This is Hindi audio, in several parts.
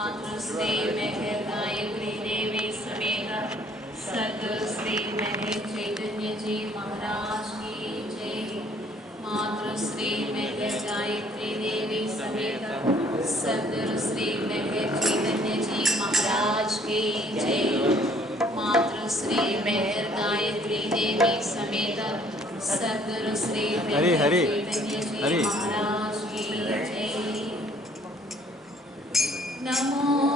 मातृश्री मेहर गायत्री समेत सदश्री मेहर चैतन्य जी महाराज की जय मातृश्री मेहर गायत्री देवी समेत सदश्री मेहर चैतन्य जी महाराज की जय मातृश्री मेहर गायत्री देवी समेत हरि, हरि, चैतन्य जी महाराज की जय। ナモ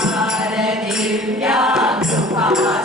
Sare Divya Krupa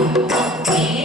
Oh, oh, oh, oh.